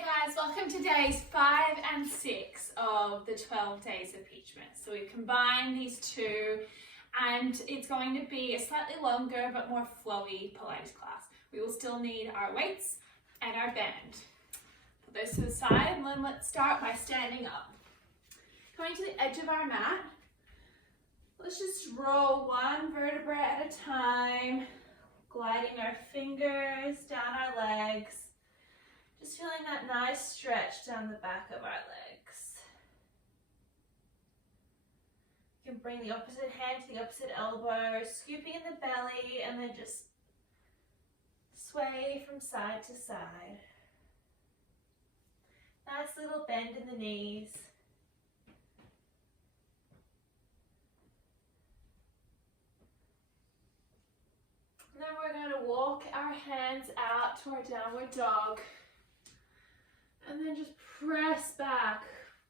Hey guys, welcome to days 5 and 6 of the 12 days of Peachmas. So we've combined these two and it's going to be a slightly longer but more flowy Pilates class. We will still need our weights and our band. Put those to the side and then let's start by standing up. Coming to the edge of our mat, let's just roll one vertebra at a time, gliding our fingers down our legs. Just feeling that nice stretch down the back of our legs. You can bring the opposite hand to the opposite elbow, scooping in the belly, and then just sway from side to side. Nice little bend in the knees. And then we're going to walk our hands out to our downward dog. And then just press back,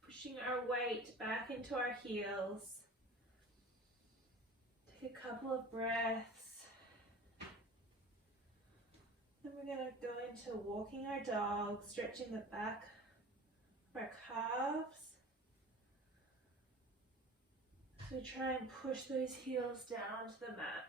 pushing our weight back into our heels. Take a couple of breaths. Then we're going to go into walking our dog, stretching the back of our calves. So we try and push those heels down to the mat.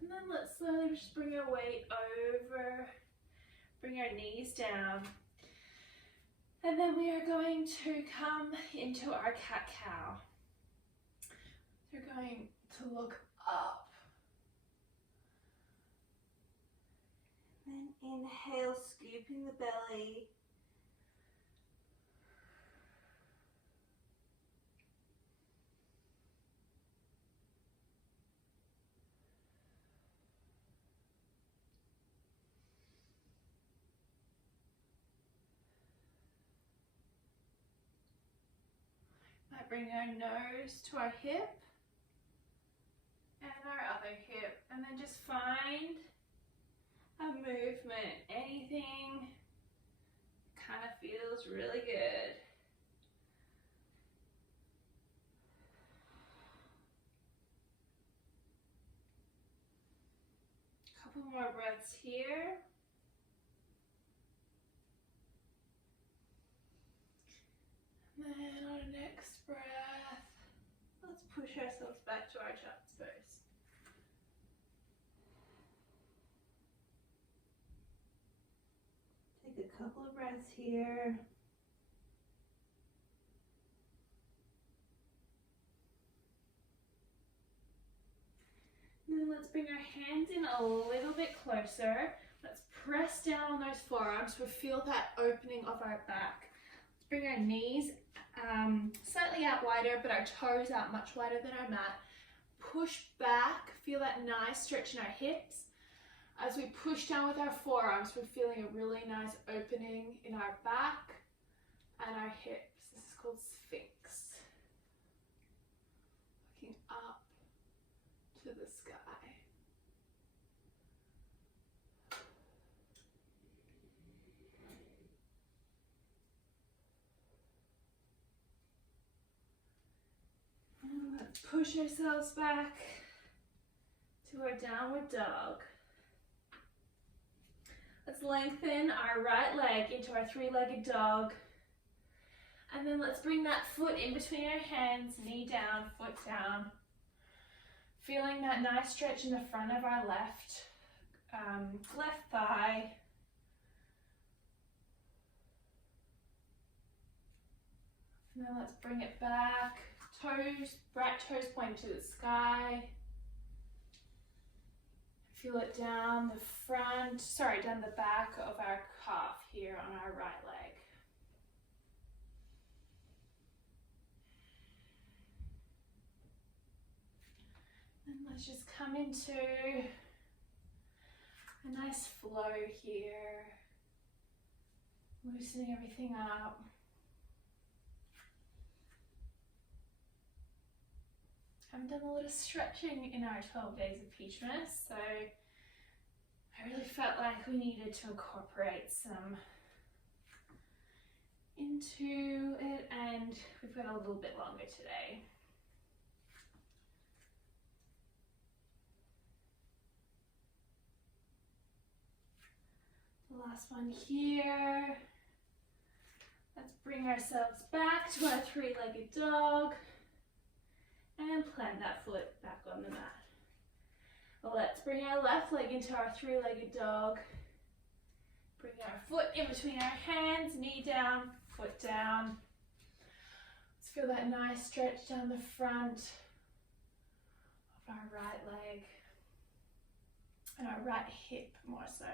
And then let's slowly just bring our weight over, bring our knees down. And then we are going to come into our cat-cow. So we're going to look up. And then inhale, scooping the belly. Bring our nose to our hip and our other hip, and then just find a movement, anything kind of feels really good. Couple more breaths here. And then on our next breath, let's push ourselves back to our child's pose. Take a couple of breaths here. And then let's bring our hands in a little bit closer. Let's press down on those forearms to feel that opening of our back. Let's bring our knees slightly out wider, but our toes out much wider than our mat. Push back, feel that nice stretch in our hips. As we push down with our forearms, we're feeling a really nice opening in our back and our hips. This is called Sphinx. Looking up to the sky. Let's push ourselves back to our downward dog. Let's lengthen our right leg into our three-legged dog. And then let's bring that foot in between our hands, knee down, foot down. Feeling that nice stretch in the front of our left thigh. And then let's bring it back. Toes, right toes pointing to the sky. Feel it down the down the back of our calf here on our right leg. And let's just come into a nice flow here. Loosening everything up. I've done a lot of stretching in our 12 days of Peachmas, so I really felt like like we needed to incorporate some into it, and we've got a little bit longer today. The last one here. Let's bring ourselves back to our three-legged dog and plant that foot back on the mat. Let's bring our left leg into our three-legged dog. Bring our foot in between our hands, knee down, foot down. Let's feel that nice stretch down the front of our right leg and our right hip more so.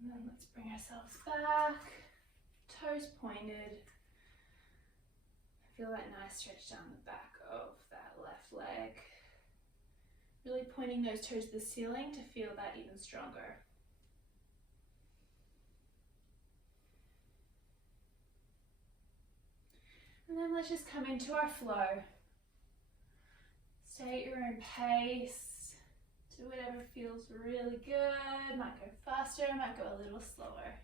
And then let's bring ourselves back, toes pointed. Feel that nice stretch down the back of that left leg. Really pointing those toes to the ceiling to feel that even stronger. And then let's just come into our flow. Stay at your own pace. Do whatever feels really good. Might go faster, might go a little slower.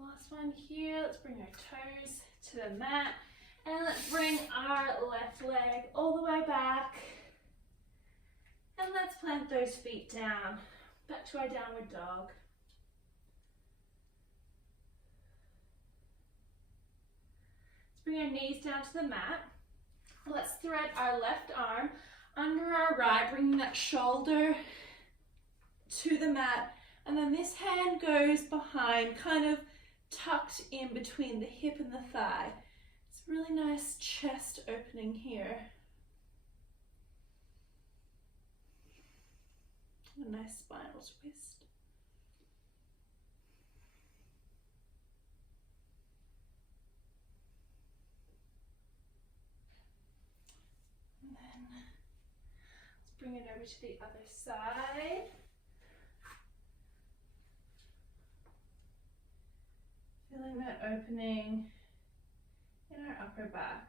Last one here, let's bring our toes to the mat and let's bring our left leg all the way back and let's plant those feet down, back to our downward dog. Let's bring our knees down to the mat. Let's thread our left arm under our right, bringing that shoulder to the mat, and then this hand goes behind, kind of tucked in between the hip and the thigh. It's a really nice chest opening here. A nice spinal twist. And then let's bring it over to the other side. Feeling that opening in our upper back.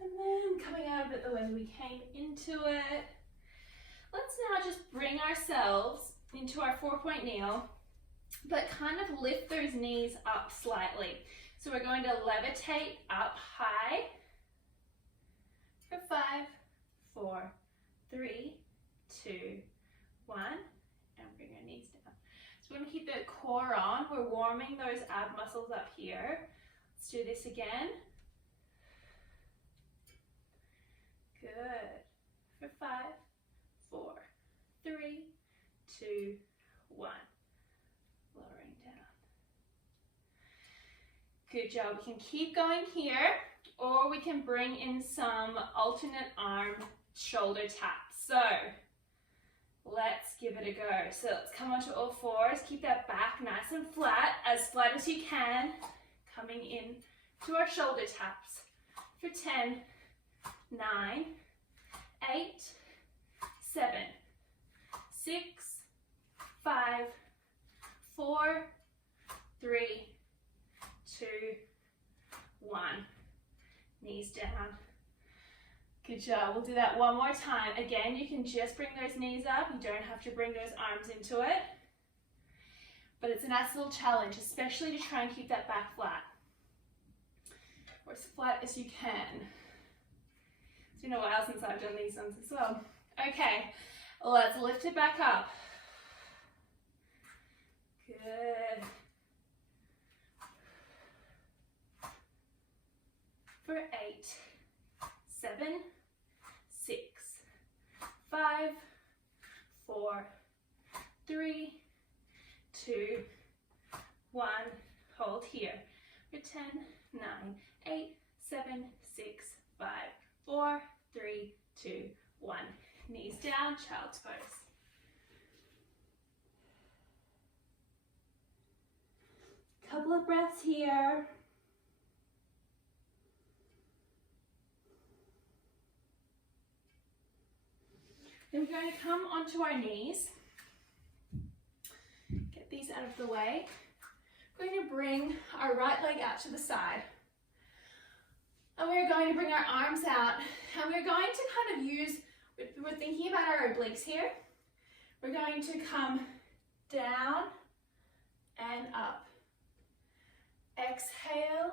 And then coming out of it the way we came into it. Let's now just bring ourselves into our 4-point kneel, but kind of lift those knees up slightly. So we're going to levitate up high for 5, 4, 3, 2, 1, and bring our knees down. So we're going to keep the core on. We're warming those ab muscles up here. Let's do this again. Good. For 5, 4, 3, 2, 1. Lowering down. Good job. We can keep going here, or we can bring in some alternate arm shoulder taps. So let's give it a go. So let's come onto all fours. Keep that back nice and flat as you can. Coming in to our shoulder taps for 10, 9, 8, 7, 6, 5, 4, 3, 2, 1. Knees down. Good job. We'll do that one more time. Again, you can just bring those knees up. You don't have to bring those arms into it. But it's a nice little challenge, especially to try and keep that back flat. Or as flat as you can. It's been a while since I've done these ones as well. Okay, let's lift it back up. Good. For 8, 7, 6, 5, 4, 3, 2, 1. Hold here for 10, 9, 8, 7, 6, 5, 4, 3, 2, 1. Knees down, child's pose. Couple of breaths here. Then we're going to come onto our knees. Get these out of the way. We're going to bring our right leg out to the side. And we're going to bring our arms out. And we're going to kind of use, we're thinking about our obliques here. We're going to come down and up. Exhale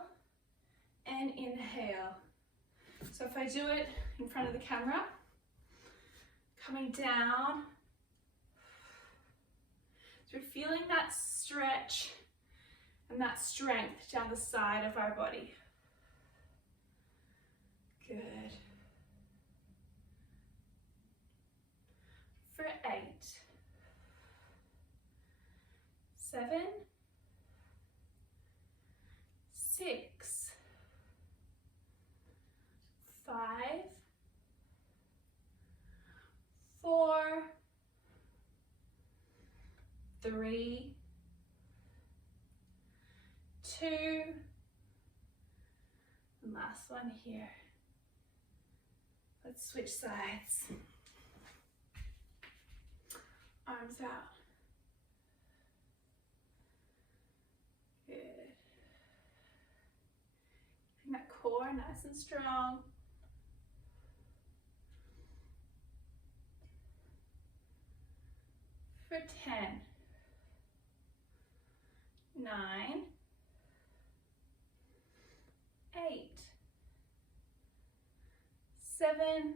and inhale. So if I do it in front of the camera, coming down. So we're feeling that stretch and that strength down the side of our body. Good. For 8, 7, 6, 5, 4, 3, 2, and last one here. Let's switch sides. Arms out. Good. Keeping that core nice and strong. For 10, 9, 8, 7,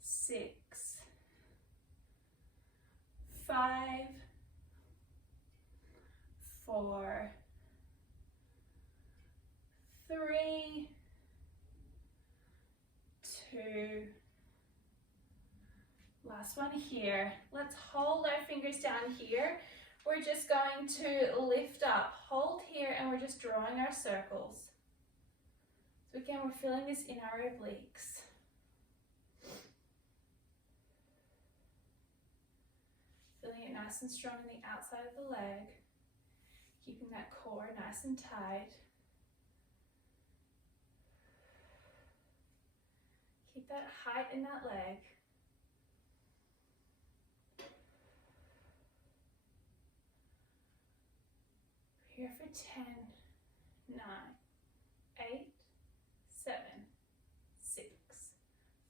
6, 5, 4, 3, 2, last one here. Let's hold our fingers down here. We're just going to lift up, hold here, and we're just drawing our circles. So again, we're feeling this in our obliques. Feeling it nice and strong on the outside of the leg. Keeping that core nice and tight. Keep that height in that leg. Here for 10, 9, 8, 7, 6,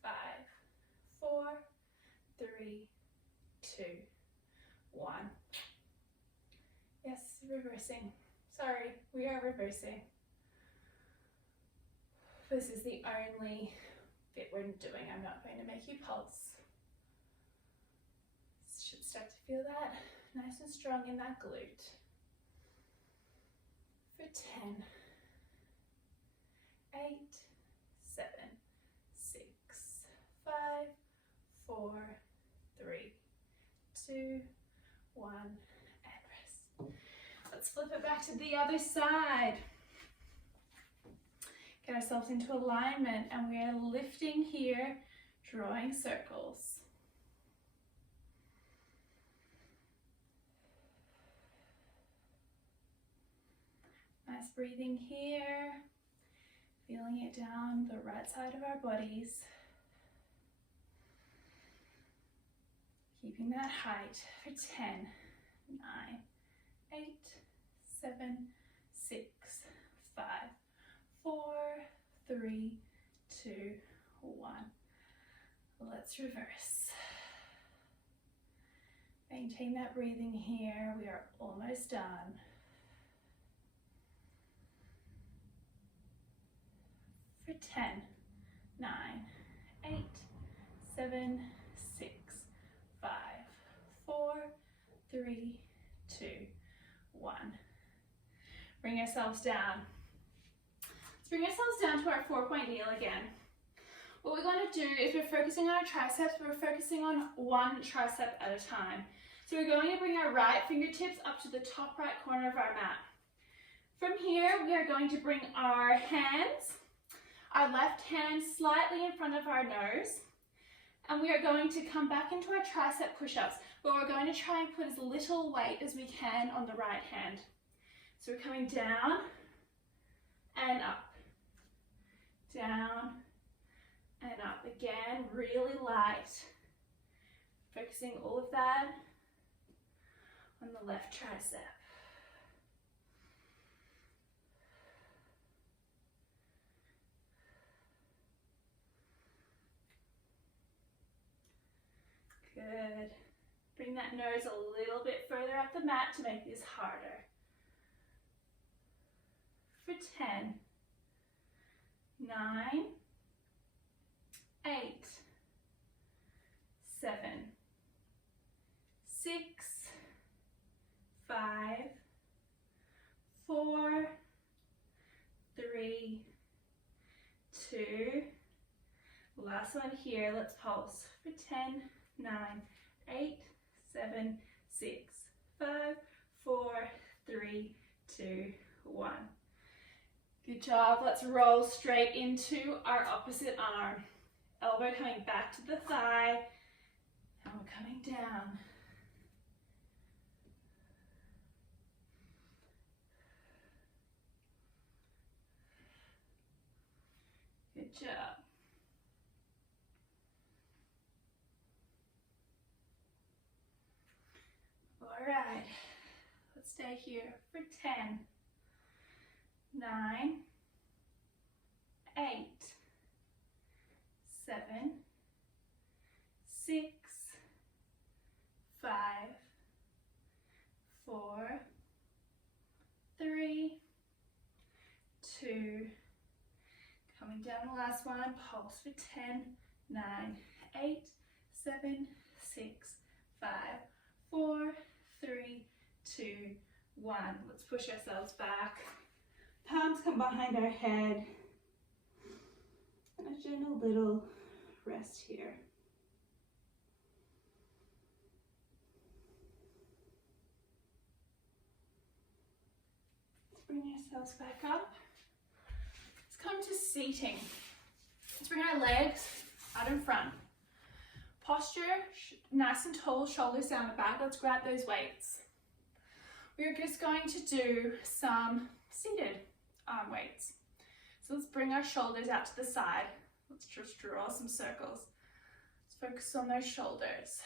5, 4, 3, 2, 1. Yes, reversing. Sorry, we are reversing. This is the only bit we're doing. I'm not going to make you pulse. Should start to feel that nice and strong in that glute. For 10, 8, 7, 6, 5, 4, 3, 2, 1, and rest. Let's flip it back to the other side. Get ourselves into alignment, and we are lifting here, drawing circles. Nice breathing here, feeling it down the right side of our bodies. Keeping that height for 10, 9, 8, 7, 6, 5, 4, 3, 2, 1. Let's reverse. Maintain that breathing here. We are almost done. For 10, 9, 8, 7, 6, 5, 4, 3, 2, 1. Bring ourselves down. Let's bring ourselves down to our 4-point kneel again. What we're going to do is we're focusing on our triceps, we're focusing on one tricep at a time. So we're going to bring our right fingertips up to the top right corner of our mat. From here, we are going to bring our hands, our left hand slightly in front of our nose, and we are going to come back into our tricep push-ups, but we're going to try and put as little weight as we can on the right hand. So we're coming down and up, down and up. Again, really light. Focusing all of that on the left tricep. Good. Bring that nose a little bit further up the mat to make this harder. For 10, 9, 8, 7, 6, 5, 4, 3, 2, last one here, let's pulse for 10, 9, 8, 7, 6, 5, 4, 3, 2, 1. Good job. Let's roll straight into our opposite arm. Elbow coming back to the thigh, and we're coming down. Good job. All right, let's stay here for 10, 9, 8, 7, 6, 5, 4, 3, 2, coming down the last one, pulse for 10, 9, 8, 7, 6, 5, 4, 3, 2, 1. Let's push ourselves back. Palms come behind our head. And a gentle little rest here. Let's bring ourselves back up. Let's come to seating. Let's bring our legs out in front. Posture, nice and tall, shoulders down the back. Let's grab those weights. We're just going to do some seated arm weights. So let's bring our shoulders out to the side. Let's just draw some circles. Let's focus on those shoulders.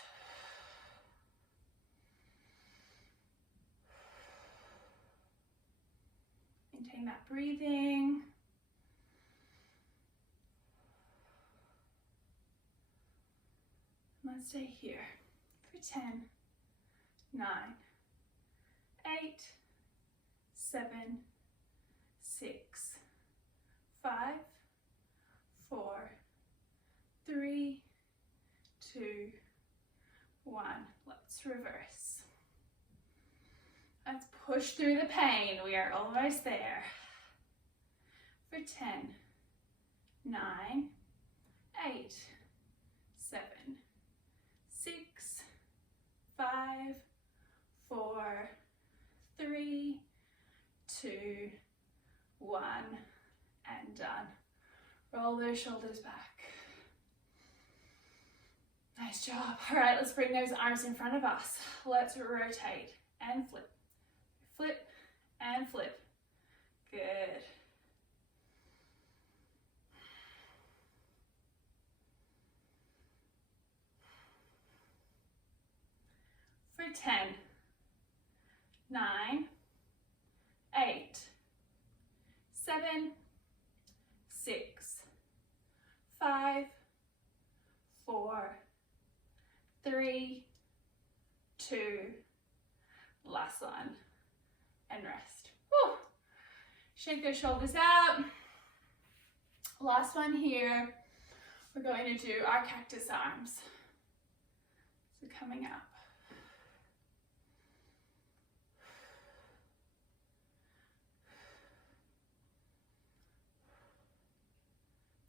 Maintain that breathing. Let's stay here for 10, 9, 8, 7, 6, 5, 4, 3, 2, 1. Let's reverse. Let's push through the pain. We are almost there. For 10, 9, 8, 7, 6, 5, 4, 3, 2, 1, and done. Roll those shoulders back. Nice job. All right, let's bring those arms in front of us. Let's rotate and flip. Flip and flip. Good. For 10, 9, 8, 7, 6, 5, 4, 3, 2, last one, and rest. Whew. Shake those shoulders out. Last one here. We're going to do our cactus arms. So coming up.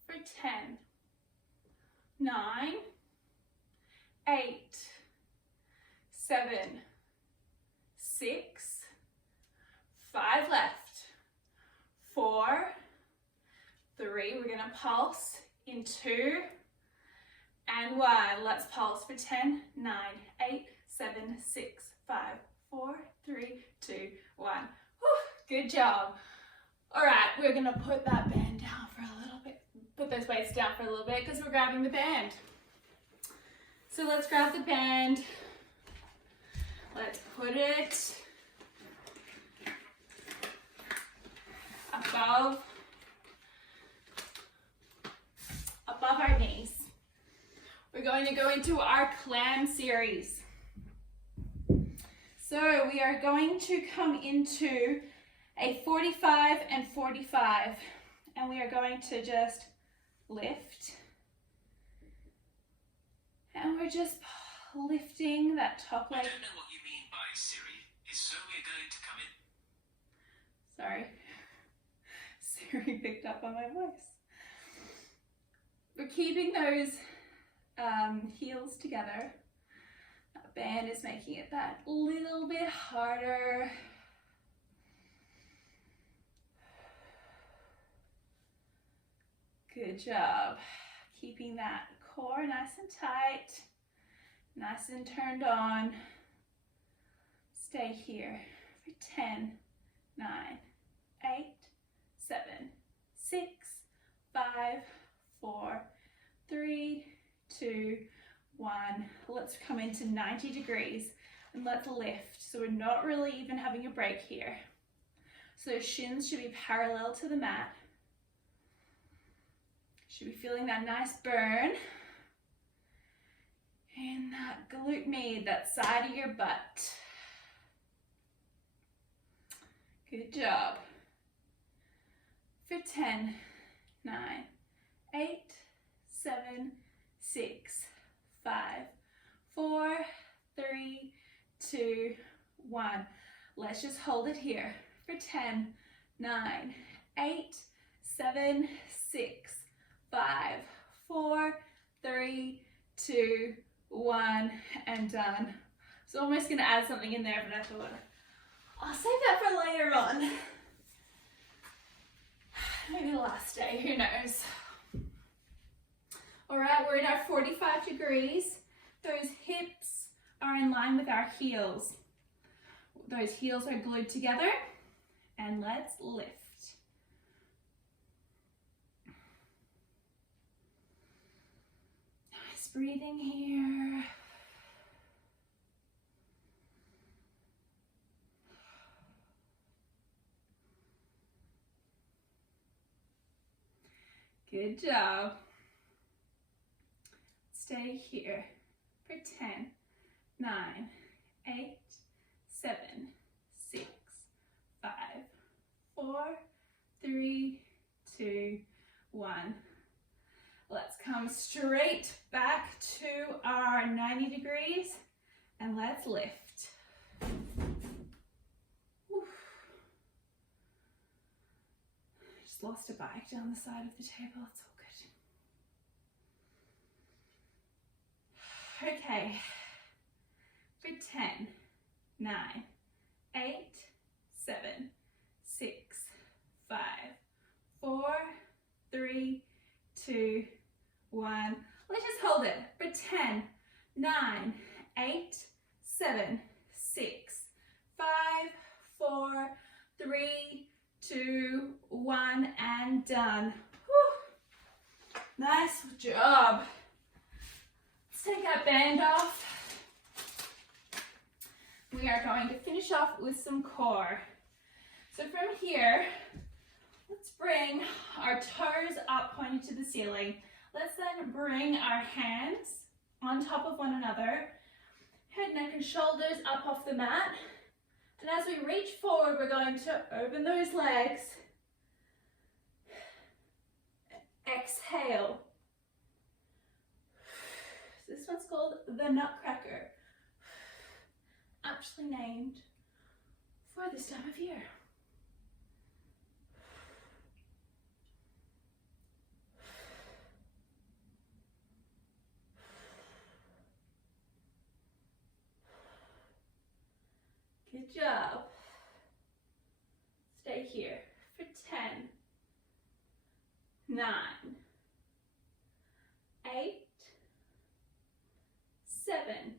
For 10, 9, 8, 7, 6, 5 left, 4, 3, we're going to pulse in 2 and 1. Let's pulse for 10, 9, 8, 7, 6, 5, 4, 3, 2, 1. Whew, good job. All right, we're going to put that band down for a little bit. Put those weights down for a little bit because we're grabbing the band. So let's grab the band. Let's put it above our knees. We're going to go into our clam series. So we are going to come into a 45 and 45, and we are going to just lift, and we're just lifting that top leg. I don't know what you mean by Siri. So we're going to come in. Sorry, Siri picked up on my voice. We're keeping those heels together. That band is making it that little bit harder. Good job. Keeping that core nice and tight, nice and turned on. Stay here for 10, 9, 8, 7, 6, 5, 4, 3, 2, 1. Let's come into 90 degrees and let's lift. So we're not really even having a break here. So shins should be parallel to the mat. Should be feeling that nice burn in that glute med, that side of your butt. Good job. For 10, 9, 8, 7, 6, 5, 4, 3, 2, 1. Let's just hold it here for 10, 9, 8, 7, 6, 5, 4, 3, 2, 1, and done. So I'm almost going to add something in there, but I thought I'll save that for later on. Maybe the last day, who knows. All right, we're in our 45 degrees. Those hips are in line with our heels. Those heels are glued together, and let's lift. Nice breathing here. Good job. Stay here for 10, 9, 8, 7, 6, 5, 4, 3, 2, 1. Let's come straight back to our 90 degrees and let's lift. Whew. Just lost a bike down the side of the table, it's all good. Okay, for 10, 9, 8, 7, 6, 5, 4, 3, 2, 1. Let's just hold it for 10, 9, 8, 7, 6, 5, 4, 3, 2, 1, and done. Whew. Nice job. Take that band off. We are going to finish off with some core. So from here, let's bring our toes up pointing to the ceiling. Let's then bring our hands on top of one another, head, neck, and shoulders up off the mat. And as we reach forward, we're going to open those legs. Exhale. This one's called the Nutcracker, aptly named for this time of year. Good job. Stay here for 10, 9, 8, 7,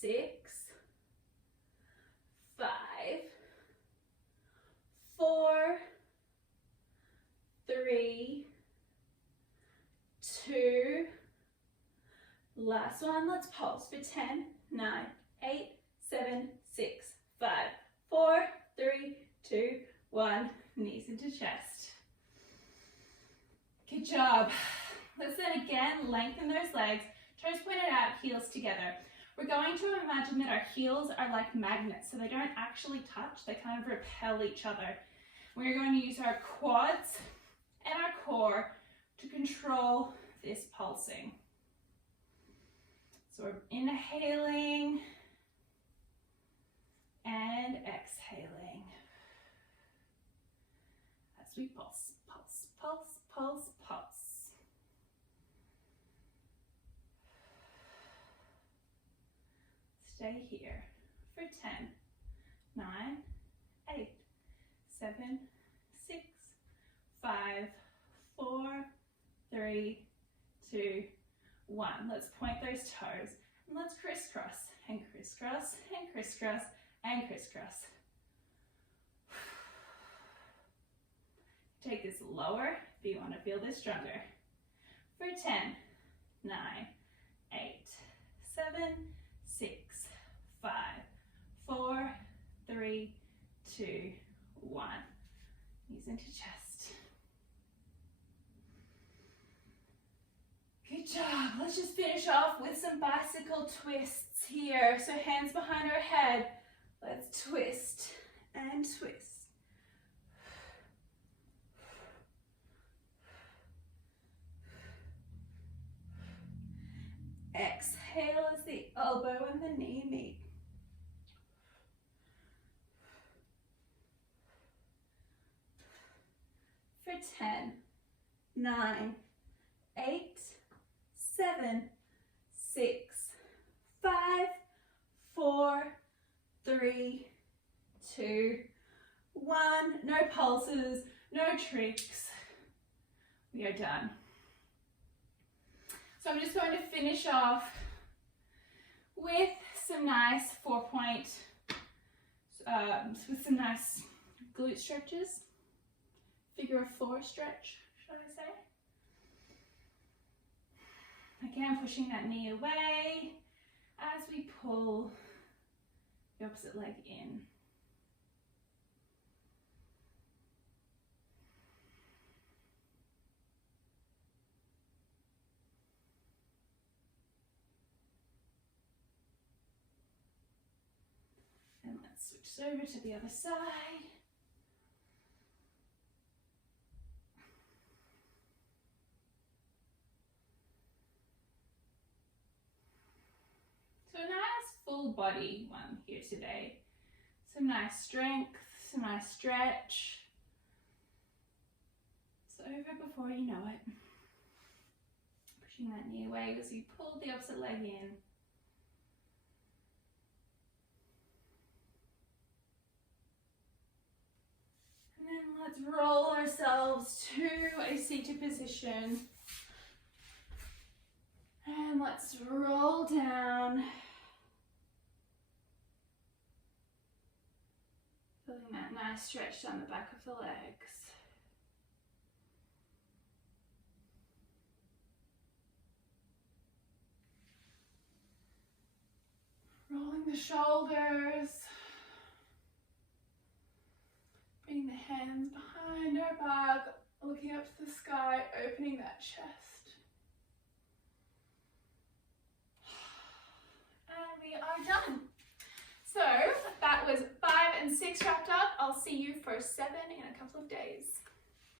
6, 5, 4, 3, 2, last one, let's pulse for 10, 9, 8, 7, 6, 5, 4, 3, 2, 1, knees into chest. Good job. Let's then again lengthen those legs, toes pointed out, heels together. We're going to imagine that our heels are like magnets, so they don't actually touch, they kind of repel each other. We're going to use our quads and our core to control this pulsing. So we're inhaling and exhaling as we pulse, pulse, pulse, pulse, pulse. Stay here for 10, 9, 8, 7, 6, 5, 4, 3, 2, 1. Let's point those toes and let's crisscross and crisscross and crisscross and crisscross. Take this lower if you want to feel this stronger. For 10, 9, 8, 7, 6, 5, 4, 3, 2, 1. Knees into chest. Good job. Let's just finish off with some bicycle twists here. So hands behind our head. Let's twist and twist. Exhale as the elbow and the knee meet. For 10, 9, 8, 7, 6, 5, 4, 3, 2, 1. No pulses, no tricks. We are done. So I'm just going to finish off with some nice with some nice glute stretches. Figure of 4 stretch, should I say? Again, pushing that knee away as we pull the opposite leg in. And let's switch over to the other side. So a nice full body one here today. Some nice strength, some nice stretch. It's over before you know it. Pushing that knee away as you pull the opposite leg in. And then let's roll ourselves to a seated position. And let's roll down. Feeling that nice stretch down the back of the legs. Rolling the shoulders. Bring the hands behind our back, looking up to the sky, opening that chest. And we are done. So that was 5 and 6 wrapped up. I'll see you for 7 in a couple of days.